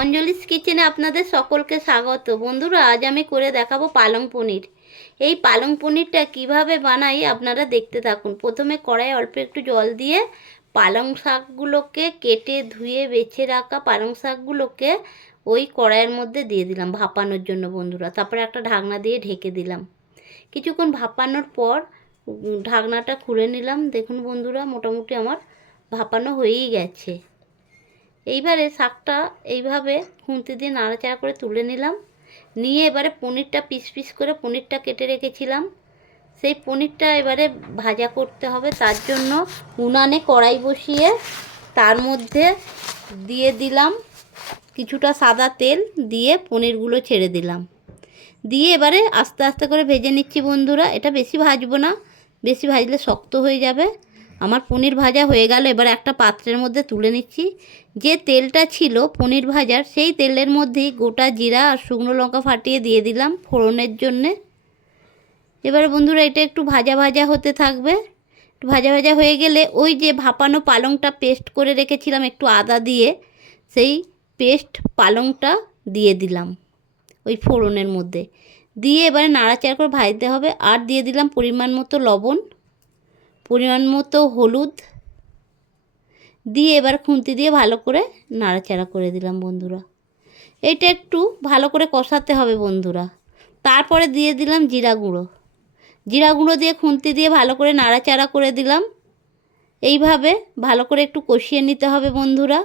অঞ্জলিস কিচেনে আপনাদের সকলকে স্বাগত। বন্ধুরা, আজ আমি করে দেখাবো পালং পনির। এই পালং পনিরটা কীভাবে বানাই আপনারা দেখতে থাকুন। প্রথমে কড়াই অল্প একটু জল দিয়ে পালং শাকগুলোকে কেটে ধুয়ে বেছে রাখা পালং শাকগুলোকে ওই কড়াইয়ের মধ্যে দিয়ে দিলাম ভাপানোর জন্য বন্ধুরা। তারপরে একটা ঢাকনা দিয়ে ঢেকে দিলাম। কিছুক্ষণ ভাপানোর পর ঢাকনাটা খুলে নিলাম। দেখুন বন্ধুরা, মোটামুটি আমার ভাপানো হয়েই গেছে। এইবারে শাকটা এইভাবে খুন্তি দিয়ে নাড়াচাড়া করে তুলে নিলাম। নিয়ে এবারে পনিরটা পিস পিস করে পনিরটা কেটে রেখেছিলাম। সেই পনিরটা এবারে ভাজা করতে হবে। তার জন্য উনানে কড়াই বসিয়ে তার মধ্যে দিয়ে দিলাম কিছুটা সাদা তেল দিয়ে পনিরগুলো ছেড়ে দিলাম। দিয়ে এবারে আস্তে আস্তে করে ভেজে নিচ্ছি বন্ধুরা। এটা বেশি ভাজবো না। বেশি ভাজলে শক্ত হয়ে যাবে। আমার পনির ভাজা হয়ে গেল, এবার একটা পাত্রের মধ্যে তুলে নিচ্ছি। যে তেলটা ছিল পনির ভাজার, সেই তেলের মধ্যেই গোটা জিরা আর শুকনো লঙ্কা ফাটিয়ে দিয়ে দিলাম ফোড়নের জন্যে। এবারে বন্ধুরা, এটা একটু ভাজা ভাজা হতে থাকবে। ভাজা ভাজা হয়ে গেলে ওই যে ভাপানো পালংটা পেস্ট করে রেখেছিলাম একটু আদা দিয়ে, সেই পেস্ট পালংটা দিয়ে দিলাম ওই ফোড়নের মধ্যে। দিয়ে এবারে নাড়াচাড়া করে ভাজতে হবে। আর দিয়ে দিলাম পরিমাণ মতো লবণ। পরিমাণ মতো হলুদ দিয়ে এবার খুন্তি দিয়ে ভালো করে নাড়াচাড়া করে দিলাম বন্ধুরা। এটা একটু ভালো করে কষাতে হবে বন্ধুরা। তারপরে দিয়ে দিলাম জিরা গুঁড়ো। জিরা গুঁড়ো দিয়ে খুন্তি দিয়ে ভালো করে নাড়াচাড়া করে দিলাম। এইভাবে ভালো করে একটু কষিয়ে নিতে হবে বন্ধুরা।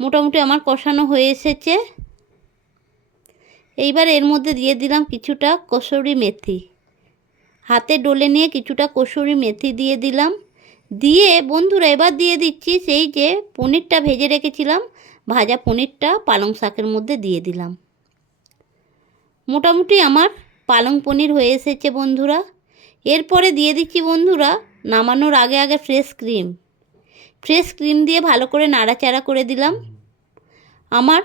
মোটামুটি আমার কষানো হয়ে এসেছে। এইবার এর মধ্যে দিয়ে দিলাম কিছুটা কসুরি মেথি। হাতে ডলে নিয়ে কিছুটা কসুরি মেথি দিয়ে দিলাম। দিয়ে বন্ধুরা, এবার দিয়ে দিচ্ছি সেই যে পনিরটা ভেজে রেখেছিলাম, ভাজা পনিরটা পালং শাকের মধ্যে দিয়ে দিলাম। মোটামুটি আমার পালং পনির হয়ে এসেছে বন্ধুরা। এরপরে দিয়ে দিচ্ছি বন্ধুরা, নামানোর আগে আগে ফ্রেশ ক্রিম। ফ্রেশ ক্রিম দিয়ে ভালো করে নাড়াচাড়া করে দিলাম। আমার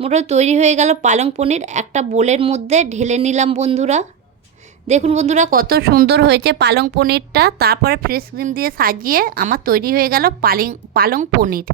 মোটামুটি তৈরি হয়ে গেল পালং পনির। একটা বোলের মধ্যে ঢেলে নিলাম বন্ধুরা। দেখুন বন্ধুরা, কত সুন্দর হয়েছে পালং পনিরটা। তারপরে ফ্রেশ ক্রিম দিয়ে সাজিয়ে আমার তৈরি হয়ে গেল পালিং, পালং পনির।